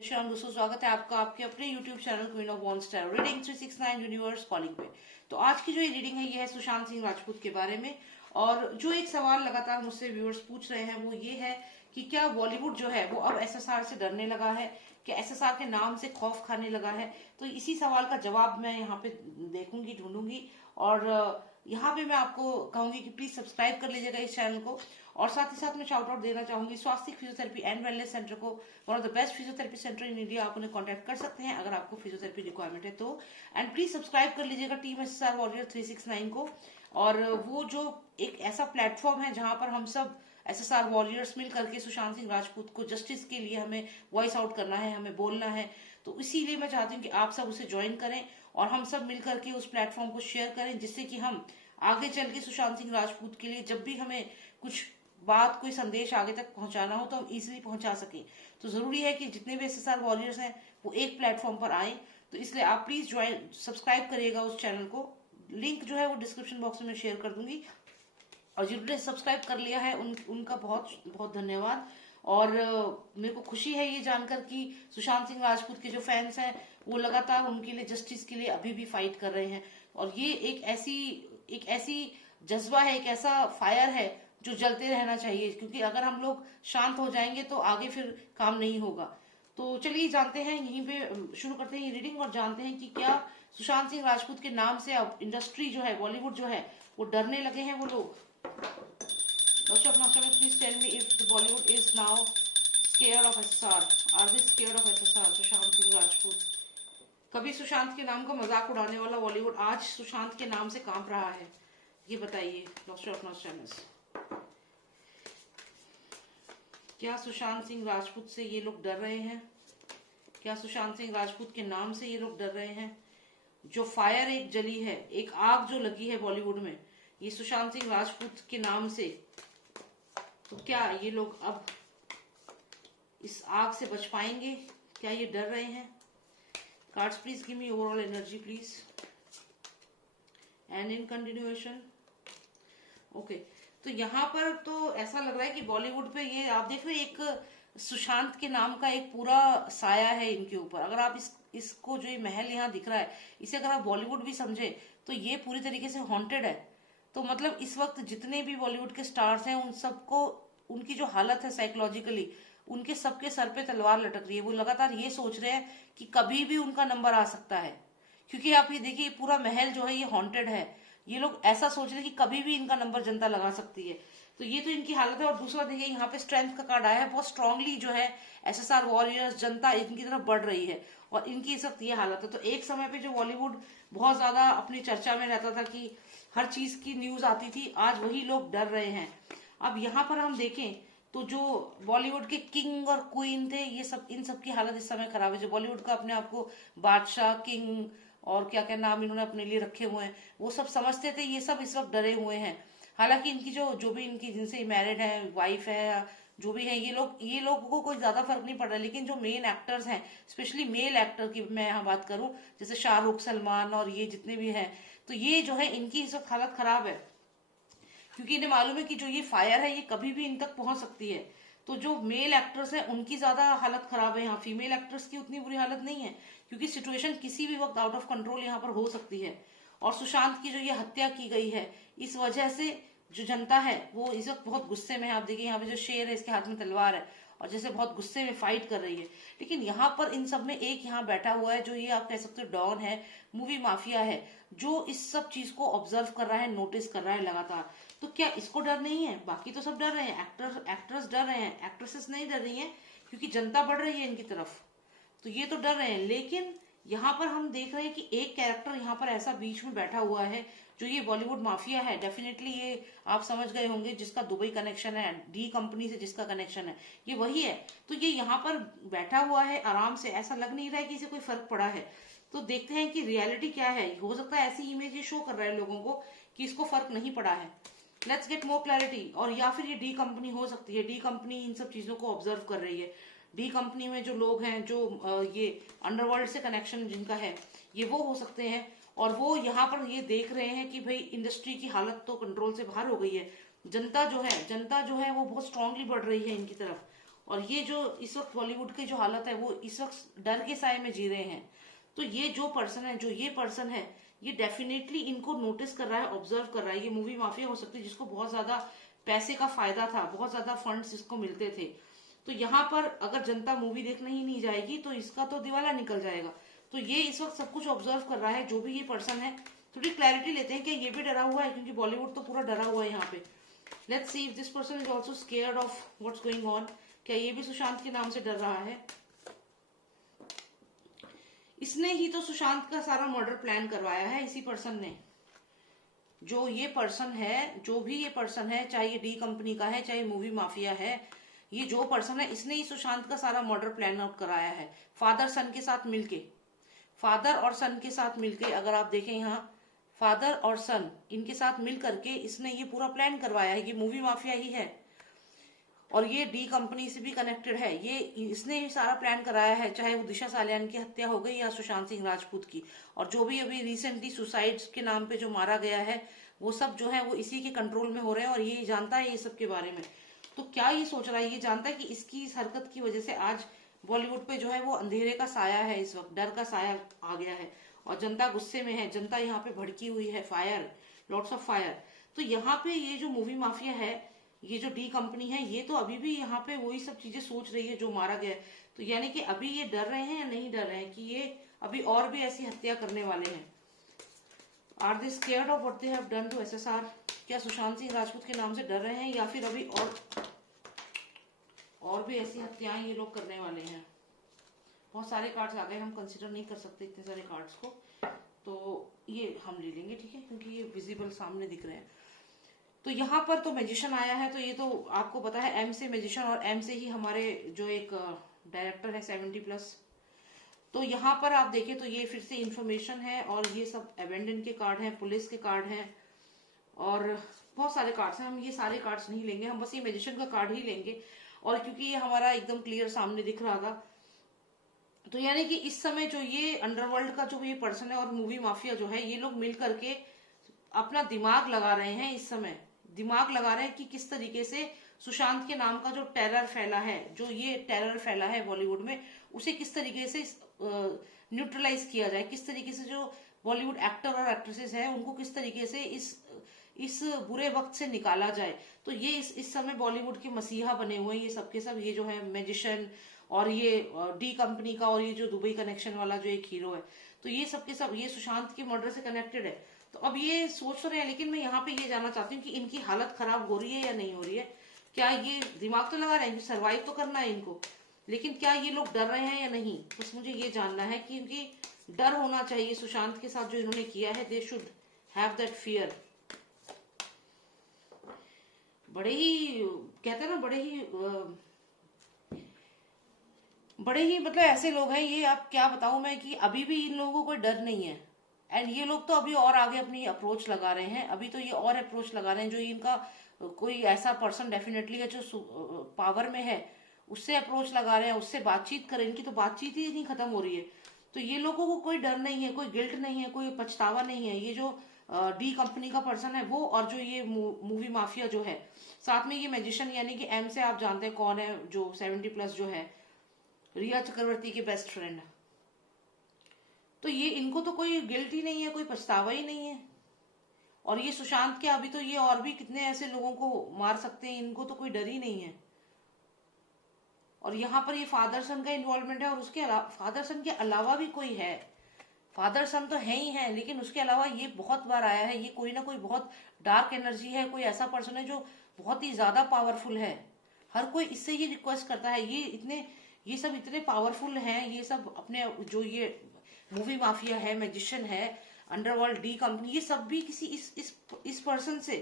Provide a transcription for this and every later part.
शाम दोस्तों, स्वागत है आपका आपके अपने YouTube channel queen of one star reading 369 universe calling पे। तो आज की जो ये रीडिंग है ये है सुशांत सिंह राजपूत के बारे में। और जो एक सवाल लगातार मुझसे व्यूअर्स पूछ रहे हैं वो ये है कि क्या बॉलीवुड जो है वो अब एसएसआर से डरने लगा है, क्या एसएसआर के नाम से खौफ खाने लगा है। तो इसी सवाल का जवाब मैं यहाँ पे देखूंगी, ढूंढूंगी। और यहाँ पे मैं आपको कहूंगी कि प्लीज सब्सक्राइब कर लीजिएगा इस चैनल को। और साथ ही साथ मैं शाउट आउट देना चाहूंगी स्वास्थ्य फिजियोथेरेपी एंड वेलनेस सेंटर को, one of the best physiotherapy centre in India. आप उन्हें कांटेक्ट कर सकते हैं अगर आपको फिजियोथेरेपी रिक्वायरमेंट है तो। एंड प्लीज सब्सक्राइब कर लीजिएगा टीम एसएसआर वॉरियर 369 को। और वो जो एक ऐसा प्लेटफॉर्म है जहां पर हम सब एसएसआर वॉरियर्स मिल करके सुशांत सिंह राजपूत को जस्टिस के लिए हमें वॉइस आउट करना है, हमें बोलना है। तो इसीलिए मैं चाहती हूँ कि आप सब उसे ज्वाइन करें और हम सब मिल करके उस प्लेटफॉर्म को शेयर करें, जिससे कि हम आगे चल के सुशांत सिंह राजपूत के लिए जब भी हमें कुछ बात, कोई संदेश आगे तक पहुंचाना हो तो हम इजीली पहुंचा सकें। तो जरूरी है कि जितने भी एसएसआर वॉरियर्स हैं वो एक प्लेटफॉर्म पर आए। तो इसलिए आप प्लीज ज्वाइन, सब्सक्राइब करिएगा उस चैनल को। लिंक जो है वो डिस्क्रिप्शन बॉक्स में शेयर कर दूंगी। और जिन्होंने सब्सक्राइब कर लिया है उनका बहुत बहुत धन्यवाद। और मेरे को खुशी है ये जानकर कि सुशांत सिंह राजपूत के जो फैंस हैं वो लगातार उनके लिए, जस्टिस के लिए अभी भी फाइट कर रहे हैं। और ये एक ऐसी जज्बा है, एक ऐसा फायर है जो जलते रहना चाहिए, क्योंकि अगर हम लोग शांत हो जाएंगे तो आगे फिर काम नहीं होगा। तो चलिए जानते हैं, यहीं पे शुरू करते हैं ये रीडिंग और जानते हैं कि क्या सुशांत सिंह राजपूत के नाम से अब इंडस्ट्री जो है, बॉलीवुड जो है, वो डरने लगे हैं वो लोग। Doctor Nashami, please tell me if the Bollywood is now scared of SSR. Are they scared of SSR? Sushant Singh Rajput. कभी सुशांत के नाम का मजाक उड़ाने वाला बॉलीवुड आज सुशांत के नाम से कांप रहा है, ये बताइए डॉक्टर Nashami। क्या सुशांत सिंह राजपूत से ये लोग डर रहे हैं? क्या सुशांत सिंह राजपूत के नाम से ये लोग डर रहे हैं? जो फायर एक जली है, एक आग जो लगी है बॉलीवुड में, ये सुशांत सिंह राजपूत के नाम से, तो क्या ये लोग अब इस आग से बच पाएंगे? क्या ये डर रहे हैं? Cards please give me overall energy please. And in continuation, okay. तो यहाँ पर तो ऐसा लग रहा है कि बॉलीवुड पे ये आप देख रहे हैं, एक सुशांत के नाम का एक पूरा साया है इनके ऊपर। अगर आप इसको, जो ये महल यहाँ दिख रहा है, इसे अगर आप बॉलीवुड भी समझे तो ये पूरी तरीके से हॉन्टेड है। तो मतलब इस वक्त जितने भी बॉलीवुड के स्टार्स हैं उन सबको, उनकी जो हालत है साइकोलॉजिकली, उनके सबके सर पे तलवार लटक रही है। वो लगातार ये सोच रहे हैं कि कभी भी उनका नंबर आ सकता है, क्योंकि आप ये देखिए पूरा महल जो है ये हॉन्टेड है। ये लोग ऐसा सोच रहे हैं कि कभी भी इनका नंबर जनता लगा सकती है। तो ये तो इनकी हालत है। और दूसरा देखिए यहाँ पे स्ट्रेंथ का कार्ड आया है, बहुत स्ट्रांगली जो है एसएसआर वॉरियर्स, जनता इनकी तरफ बढ़ रही है और इनकी इस वक्त ये हालत है। तो एक समय पे जो बॉलीवुड बहुत ज्यादा अपनी चर्चा में रहता था कि हर चीज की न्यूज आती थी, आज वही लोग डर रहे हैं। अब यहाँ पर हम देखें तो जो बॉलीवुड के किंग और क्वीन थे, ये सब, इन सब की हालत इस समय खराब है। जो बॉलीवुड का अपने आप को बादशाह, किंग और क्या क्या नाम इन्होंने अपने लिए रखे हुए हैं, वो सब समझते थे, ये सब इस वक्त डरे हुए हैं। हालांकि इनकी जो भी इनकी जिनसे मैरिड है, वाइफ है, जो भी है, ये लोगों को कोई ज्यादा फर्क नहीं पड़ रहा। लेकिन जो मेन एक्टर्स हैं, स्पेशली मेल एक्टर की मैं यहाँ बात करूं, जैसे शाहरुख, सलमान और ये जितने भी हैं, तो ये जो है इनकी इस वक्त हालत खराब है, क्योंकि इन्हें मालूम है कि जो ये फायर है ये कभी भी इन तक पहुंच सकती है। तो जो मेल एक्टर्स हैं उनकी ज्यादा हालत खराब है। यहाँ फीमेल एक्टर्स की उतनी बुरी हालत नहीं है, क्योंकि सिचुएशन किसी भी वक्त आउट ऑफ कंट्रोल यहाँ पर हो सकती है। और सुशांत की जो ये हत्या की गई है, इस वजह से जो जनता है वो इस वक्त बहुत गुस्से में है। आप देखिए यहाँ पे जो शेर है, इसके हाथ में तलवार है और जैसे बहुत गुस्से में फाइट कर रही है। लेकिन यहाँ पर इन सब में एक यहाँ बैठा हुआ है जो ये आप कह सकते हो डॉन है, मूवी माफिया है, जो इस सब चीज को ऑब्जर्व कर रहा है, नोटिस कर रहा है लगातार। तो क्या इसको डर नहीं है? बाकी तो सब डर रहे हैं, एक्टर्स डर रहे हैं, एक्ट्रेसेस नहीं डर रही हैं, क्योंकि जनता बढ़ रही है इनकी तरफ। तो ये तो डर रहे हैं। लेकिन यहाँ पर हम देख रहे हैं कि एक कैरेक्टर यहाँ पर ऐसा बीच में बैठा हुआ है जो ये बॉलीवुड माफिया है। डेफिनेटली ये आप समझ गए होंगे, जिसका दुबई कनेक्शन है, डी कंपनी से जिसका कनेक्शन है, ये वही है। तो ये यहाँ पर बैठा हुआ है आराम से, ऐसा लग नहीं रहा है कि इसे कोई फर्क पड़ा है। तो देखते हैं कि रियलिटी क्या है। हो सकता है ऐसी इमेज ये शो कर रहा है लोगों को कि इसको फर्क नहीं पड़ा है। Let's get more clarity. और या फिर ये डी कंपनी हो सकती है, डी कंपनी इन सब चीजों को ऑब्जर्व कर रही है। डी कंपनी में जो लोग हैं, जो ये अंडरवर्ल्ड से कनेक्शन जिनका है, ये वो हो सकते हैं। और वो यहाँ पर ये देख रहे हैं कि भाई इंडस्ट्री की हालत तो कंट्रोल से बाहर हो गई है। जनता जो है वो बहुत स्ट्रांगली बढ़ रही है इनकी तरफ। और ये जो इस वक्त बॉलीवुड की जो हालत है वो इस वक्त डर के साए में जी रहे हैं। तो ये जो पर्सन है, जो ये पर्सन है, ये डेफिनेटली इनको नोटिस कर रहा है, ऑब्जर्व कर रहा है। ये मूवी माफिया हो सकती है जिसको बहुत ज्यादा पैसे का फायदा था, बहुत ज्यादा फंड्स इसको मिलते थे। तो यहाँ पर अगर जनता मूवी देखने ही नहीं जाएगी तो इसका तो दिवाला निकल जाएगा। तो ये इस वक्त सब कुछ ऑब्जर्व कर रहा है, जो भी ये पर्सन है। थोड़ी क्लैरिटी लेते हैं कि ये भी डरा हुआ है, क्योंकि बॉलीवुड तो पूरा डरा हुआ है यहाँ पे। Let's see if this person is also scared of what's going on. क्या ये भी सुशांत के नाम से डर रहा है? इसने ही तो सुशांत का सारा मर्डर प्लान करवाया है, इसी पर्सन ने। जो ये पर्सन है, जो भी ये पर्सन है, चाहे ये डी कंपनी का है, चाहे मूवी माफिया है, ये जो पर्सन है, इसने ही सुशांत का सारा मर्डर प्लान आउट कराया है, फादर सन के साथ मिलके। फादर और सन के साथ मिलके, अगर आप देखें यहाँ, फादर और सन, इनके साथ मिल करके इसने ये पूरा प्लान करवाया है। ये मूवी माफिया ही है और ये डी कंपनी से भी कनेक्टेड है। ये इसने ही सारा प्लान कराया है, चाहे वो दिशा सालियान की हत्या हो गई या सुशांत सिंह राजपूत की। और जो भी अभी रिसेंटली सुसाइड के नाम पे जो मारा गया है, वो सब जो है वो इसी के कंट्रोल में हो रहे हैं और ये जानता है ये सब के बारे में। तो क्या ये सोच रहा है? ये जानता है कि इसकी इस हरकत की वजह से आज बॉलीवुड पे जो है वो अंधेरे का साया है, इस वक्त डर का साया आ गया है और जनता गुस्से में है। जनता यहाँ पे भड़की हुई है, फायर, लॉट्स ऑफ फायर। तो यहाँ पे ये जो मूवी माफिया है, ये जो डी कंपनी है, ये तो अभी भी यहाँ पे वही सब चीजें सोच रही है जो मारा गया है। तो यानी कि अभी ये डर रहे हैं या नहीं डर रहे हैं कि ये अभी और भी ऐसी हत्या करने वाले हैं? Are they scared of what they have done to SSR? क्या सुशांत सिंह राजपूत के नाम से डर रहे हैं या फिर अभी और भी ऐसी हत्याएं ये लोग करने वाले हैं? बहुत सारे कार्ड्स आ गए, हम कंसिडर नहीं कर सकते इतने सारे कार्ड्स को, तो ये हम ले लेंगे, ठीक है, क्योंकि ये विजिबल सामने दिख रहे हैं। तो यहाँ पर तो मैजिशियन आया है, तो ये तो आपको पता है एम से मैजिशियन, और एम से ही हमारे जो एक डायरेक्टर है 70+। तो यहाँ पर आप देखें तो ये फिर से इंफॉर्मेशन है और ये सब एबेंडन के कार्ड हैं, पुलिस के कार्ड हैं और बहुत सारे कार्ड्स हैं। हम ये सारे कार्ड्स नहीं लेंगे, हम बस ये मैजिशियन का कार्ड ही लेंगे। और क्योंकि ये हमारा एकदम क्लियर सामने दिख रहा था, तो यानी कि इस समय जो ये अंडरवर्ल्ड का जो ये पर्सन है और मूवी माफिया जो है, ये लोग मिल करके अपना दिमाग लगा रहे हैं। इस समय दिमाग लगा रहे हैं कि किस तरीके से सुशांत के नाम का जो टेरर फैला है, जो ये टेरर फैला है बॉलीवुड में, उसे किस तरीके से न्यूट्रलाइज किया जाए, किस तरीके से जो बॉलीवुड एक्टर और एक्ट्रेसेस हैं उनको किस तरीके से इस बुरे वक्त से निकाला जाए। तो ये इस समय बॉलीवुड के मसीहा बने हुए हैं ये सबके सब, ये जो है मैजिशियन और ये डी कंपनी का और ये जो दुबई कनेक्शन वाला जो एक हीरो है, तो ये सबके सब ये सुशांत के मर्डर से कनेक्टेड है। तो अब ये सोच रहे हैं, लेकिन मैं यहाँ पे ये जानना चाहती हूँ कि इनकी हालत खराब हो रही है या नहीं हो रही है। क्या ये दिमाग तो लगा रहे हैं कि सर्वाइव तो करना है इनको, लेकिन क्या ये लोग डर रहे हैं या नहीं, बस मुझे ये जानना है। क्योंकि डर होना चाहिए सुशांत के साथ जो इन्होंने किया है, they should have that fear. बड़े ही कहते हैं ना, बड़े ही मतलब ऐसे लोग हैं ये, आप क्या बताऊं मैं, कि अभी भी इन लोगों को कोई डर नहीं है। एंड ये लोग तो अभी और आगे अपनी अप्रोच लगा रहे हैं, अभी तो ये और अप्रोच लगा रहे हैं। जो इनका कोई ऐसा पर्सन डेफिनेटली है जो पावर में है, उससे अप्रोच लगा रहे हैं, उससे बातचीत करें। इनकी तो बातचीत ही नहीं खत्म हो रही है। तो ये लोगों को कोई डर नहीं है, कोई गिल्ट नहीं है, कोई पछतावा नहीं है। ये जो डी कंपनी का पर्सन है वो, और जो ये मूवी माफिया जो है, साथ में ये मैजिशियन यानी कि एम से, आप जानते हैं कौन है, जो 70+ जो है, रिया चक्रवर्ती की बेस्ट फ्रेंड। तो ये इनको तो कोई गिल्ट ही नहीं है, कोई पछतावा ही नहीं है। और ये सुशांत के अभी तो ये और भी कितने ऐसे लोगों को मार सकते हैं, इनको तो कोई डर ही नहीं है। और यहाँ पर ये फादर सन का इन्वॉल्वमेंट है, और उसके अलावा फादर सन के अलावा भी कोई है। फादर सन तो है ही है, लेकिन उसके अलावा ये बहुत बार आया है। ये कोई ना कोई बहुत डार्क एनर्जी है, कोई ऐसा पर्सन है जो बहुत ही ज्यादा पावरफुल है। हर कोई इससे ही रिक्वेस्ट करता है। ये सब इतने पावरफुल हैं, ये सब अपने जो ये मूवी माफिया है, मैजिशियन है, अंडरवर्ल्ड डी कंपनी, ये सब भी किसी इस पर्सन से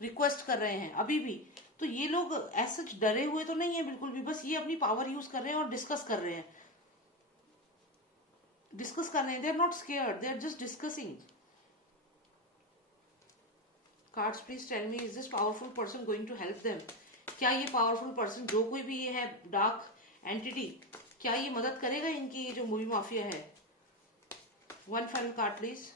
रिक्वेस्ट कर रहे हैं अभी भी। तो ये लोग ऐसा डरे हुए तो नहीं है बिल्कुल भी, बस ये अपनी पावर यूज कर रहे हैं और डिस्कस कर रहे हैं। They are not scared, they are just discussing. Cards please tell me, is this powerful person going to help them? क्या ये पावरफुल पर्सन, जो कोई भी ये है डार्क एंटिटी, क्या ये मदद करेगा इनकी, ये जो मूवी माफिया है? One final card please.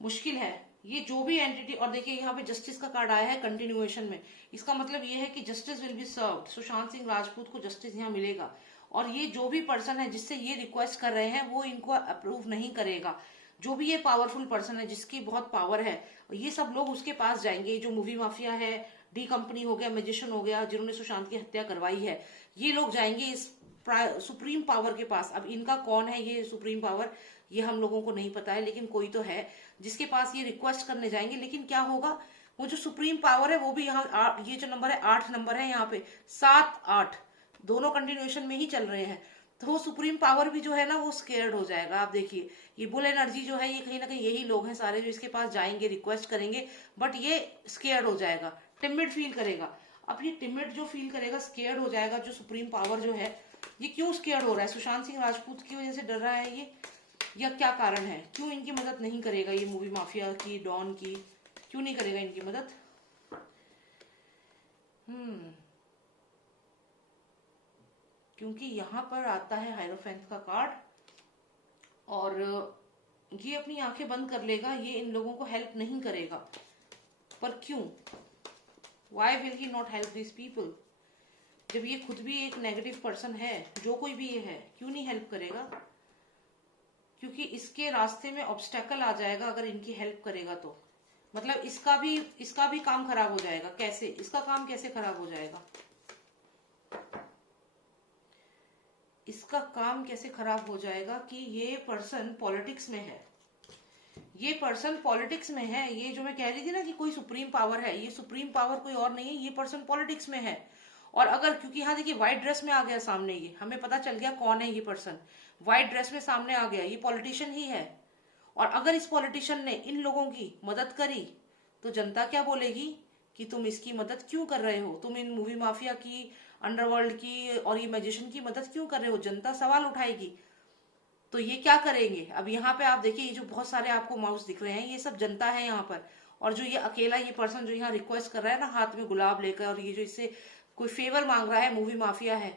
मुश्किल है, ये जो भी एंटिटी, और देखिए यहाँ पे जस्टिस का कार्ड आया है कंटिन्यूएशन में, इसका मतलब ये है कि justice will be served, Sushant Singh Rajput को जस्टिस यहाँ मिलेगा। और ये जो भी पर्सन है जिससे ये रिक्वेस्ट कर रहे हैं वो इनको अप्रूव नहीं करेगा। जो भी ये पावरफुल पर्सन है जिसकी बहुत पावर है, ये सब लोग उसके पास जाएंगे। जो मूवी माफिया है, डी कंपनी हो गया, मैजिशियन हो गया, जिन्होंने सुशांत की हत्या करवाई है, ये लोग जाएंगे इस सुप्रीम पावर के पास। अब इनका कौन है ये सुप्रीम पावर, ये हम लोगों को नहीं पता है, लेकिन कोई तो है जिसके पास ये रिक्वेस्ट करने जाएंगे। लेकिन क्या होगा, वो जो सुप्रीम पावर है वो भी यहाँ, ये जो नंबर है 8 नंबर है यहाँ पे, 7-8 दोनों कंटिन्यूएशन में ही चल रहे हैं। तो वो सुप्रीम पावर भी जो है ना वो स्केयर्ड हो जाएगा। आप देखिए ये बुल एनर्जी जो है, ये कहीं ना कहीं यही लोग हैं सारे जो इसके पास जाएंगे, रिक्वेस्ट करेंगे, बट ये स्केयर्ड हो जाएगा, टिमिड फील करेगा। अब ये टिमिड जो फील करेगा, स्केयर्ड हो जाएगा, जो सुप्रीम पावर जो है, ये क्यों स्केयर्ड हो रहा है? सुशांत सिंह राजपूत की वजह से डर रहा है ये, या क्या कारण है? क्यों इनकी मदद नहीं करेगा ये मूवी माफिया की, डॉन की, क्यों नहीं करेगा इनकी मदद? क्योंकि यहाँ पर आता है हायरोफेंट का कार्ड, और ये अपनी आंखें बंद कर लेगा, ये इन लोगों को हेल्प नहीं करेगा। पर क्यों? Why will he not help this people? जब ये खुद भी एक नेगेटिव पर्सन है, जो कोई भी ये है, क्यों नहीं हेल्प करेगा? क्योंकि इसके रास्ते में ऑब्स्टेकल आ जाएगा अगर इनकी हेल्प करेगा तो। मतलब इसका भी काम खराब हो जाएगा। कैसे? इसका काम कैसे खराब हो जाएगा? इसका काम कैसे खराब हो जाएगा कि ये पर्सन पॉलिटिक्स में है। ये पर्सन पॉलिटिक्स में है। ये जो मैं कह रही थी ना कि कोई सुप्रीम पावर है, ये सुप्रीम पावर कोई और नहीं है, ये पर्सन पॉलिटिक्स में है। और अगर, क्योंकि यहाँ देखिए व्हाइट ड्रेस में आ गया सामने, ये हमें पता चल गया कौन है ये पर्सन, व्हाइट ड्रेस में सामने आ गया, ये पॉलिटिशियन ही है। और अगर इस पॉलिटिशियन ने इन लोगों की मदद करी तो जनता क्या बोलेगी कि तुम इसकी मदद क्यों कर रहे हो, तुम इन मूवी माफिया की, अंडरवर्ल्ड की और ये मैजिशियन की मदद क्यों कर रहे हो? जनता सवाल उठाएगी। तो ये क्या करेंगे? अब यहाँ पे आप देखिए, ये जो बहुत सारे आपको माउस दिख रहे हैं, ये सब जनता है यहाँ पर। और जो ये अकेला ये पर्सन जो यहाँ रिक्वेस्ट कर रहा है ना, हाथ में गुलाब लेकर, और ये जो इससे कोई फेवर मांग रहा है, मूवी माफिया है,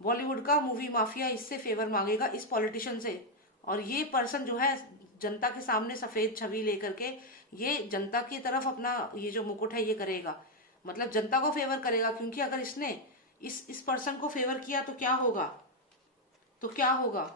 बॉलीवुड का मूवी माफिया, इससे फेवर मांगेगा, इस पॉलिटिशियन से। और ये पर्सन जो है जनता के सामने सफेद छवि लेकर के ये जनता की तरफ अपना ये जो मुकुट है ये करेगा, मतलब जनता को फेवर करेगा। क्योंकि अगर इसने इस पर्सन को फेवर किया तो क्या होगा? तो क्या होगा?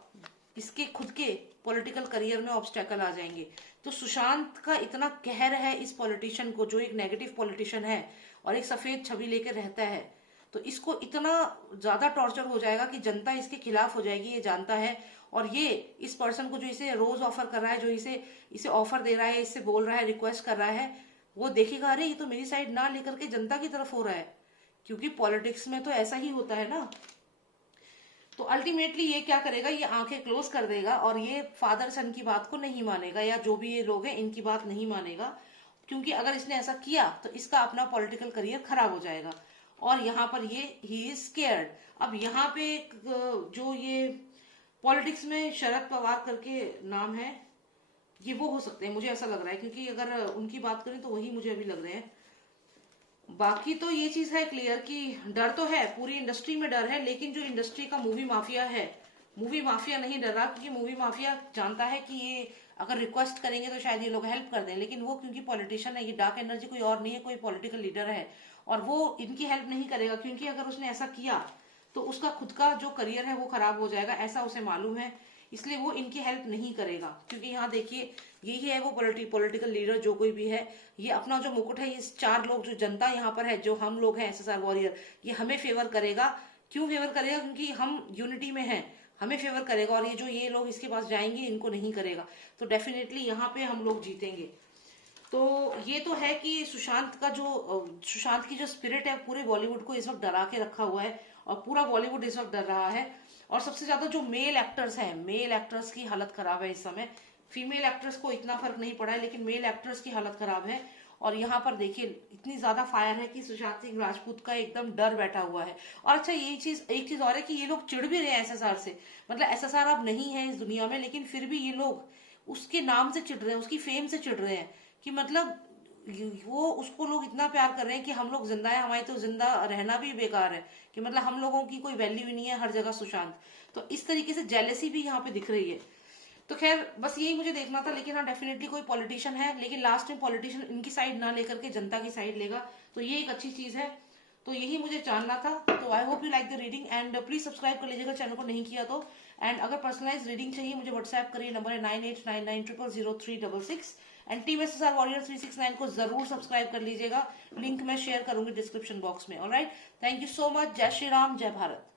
इसके खुद के पॉलिटिकल करियर में ऑब्स्टेकल आ जाएंगे। तो सुशांत का इतना कहर है इस पॉलिटिशियन को, जो एक नेगेटिव पॉलिटिशियन है और एक सफेद छवि लेकर रहता है, तो इसको इतना ज्यादा टॉर्चर हो जाएगा कि जनता इसके खिलाफ हो जाएगी, ये जानता है। और ये इस पर्सन को जो इसे रोज ऑफर कर रहा है, जो इसे ऑफर दे रहा है, इससे बोल रहा है, रिक्वेस्ट कर रहा है, वो देखेगा अरे ये तो मेरी साइड ना लेकर के जनता की तरफ हो रहा है। क्योंकि पॉलिटिक्स में तो ऐसा ही होता है ना। तो अल्टीमेटली ये क्या करेगा, ये आंखें क्लोज कर देगा और ये फादर सन की बात को नहीं मानेगा, या जो भी ये लोग हैं इनकी बात नहीं मानेगा। क्योंकि अगर इसने ऐसा किया तो इसका अपना पॉलिटिकल करियर खराब हो जाएगा। और यहाँ पर ये ही इज स्केयर्ड। अब यहाँ पे जो ये पॉलिटिक्स में शरद पवार करके नाम है, ये वो हो सकते हैं, मुझे ऐसा लग रहा है। क्योंकि अगर उनकी बात करें तो वही मुझे अभी लग रहे हैं। बाकी तो ये चीज है क्लियर कि डर तो है, पूरी इंडस्ट्री में डर है, लेकिन जो इंडस्ट्री का मूवी माफिया है, मूवी माफिया नहीं डर रहा। क्योंकि मूवी माफिया जानता है कि ये अगर रिक्वेस्ट करेंगे तो शायद ये लोग हेल्प कर दें। लेकिन वो क्योंकि पॉलिटिशियन है, ये डार्क एनर्जी कोई और नहीं है, कोई पॉलिटिकल लीडर है, और वो इनकी हेल्प नहीं करेगा। क्योंकि अगर उसने ऐसा किया तो उसका खुद का जो करियर है वो खराब हो जाएगा, ऐसा उसे मालूम है। इसलिए वो इनकी हेल्प नहीं करेगा। क्योंकि यहाँ देखिए यही है वो पॉलिटिकल लीडर जो कोई भी है, ये अपना जो मुकुट है, ये 4 लोग जो जनता यहाँ पर है, जो हम लोग हैं एसएसआर वॉरियर, ये हमें फेवर करेगा। क्यों फेवर करेगा? क्योंकि हम यूनिटी में हैं, हमें फेवर करेगा। और ये जो ये लोग इसके पास जाएंगे इनको नहीं करेगा। तो डेफिनेटली यहाँ पे हम लोग जीतेंगे। तो ये तो है कि सुशांत की जो स्पिरिट है पूरे बॉलीवुड को इस वक्त डरा के रखा हुआ है, और पूरा बॉलीवुड इस वक्त डर रहा है। और सबसे ज्यादा जो मेल एक्टर्स हैं, मेल एक्टर्स की हालत खराब है इस समय। फीमेल एक्टर्स को इतना फर्क नहीं पड़ा है, लेकिन मेल एक्टर्स की हालत खराब है। और यहाँ पर देखिए इतनी ज्यादा फायर है कि सुशांत सिंह राजपूत का एकदम डर बैठा हुआ है। और अच्छा एक चीज और है कि ये लोग चिढ़ भी रहे हैं एसएसआर से। मतलब एसएसआर अब नहीं है इस दुनिया में, लेकिन फिर भी ये लोग उसके नाम से चिढ़ रहे हैं, उसकी फेम से चिढ़ रहे हैं। कि मतलब वो उसको लोग इतना प्यार कर रहे हैं कि हम लोग जिंदा है, हमारे तो जिंदा रहना भी बेकार है, कि मतलब हम लोगों की कोई वैल्यू ही नहीं है हर जगह सुशांत। तो इस तरीके से जेलेसी भी यहाँ पे दिख रही है। तो खैर बस यही मुझे देखना था, लेकिन हाँ डेफिनेटली कोई पॉलिटिशियन है, लेकिन लास्ट में पॉलिटिशियन इनकी साइड ना लेकर के जनता की साइड लेगा, तो ये एक अच्छी चीज है। तो यही मुझे जानना था। तो I hope you like the reading and please subscribe कर लीजिएगा चैनल को नहीं किया तो। एंड अगर पर्सनलाइज रीडिंग चाहिए मुझे व्हाट्सएप करिए, नंबर है 9899000366। एंड टीम SSR वॉरियर 369 को जरूर सब्सक्राइब कर लीजिएगा, लिंक मैं शेयर करूंगी डिस्क्रिप्शन बॉक्स में। Alright, thank you so much. जय श्री राम, जय भारत।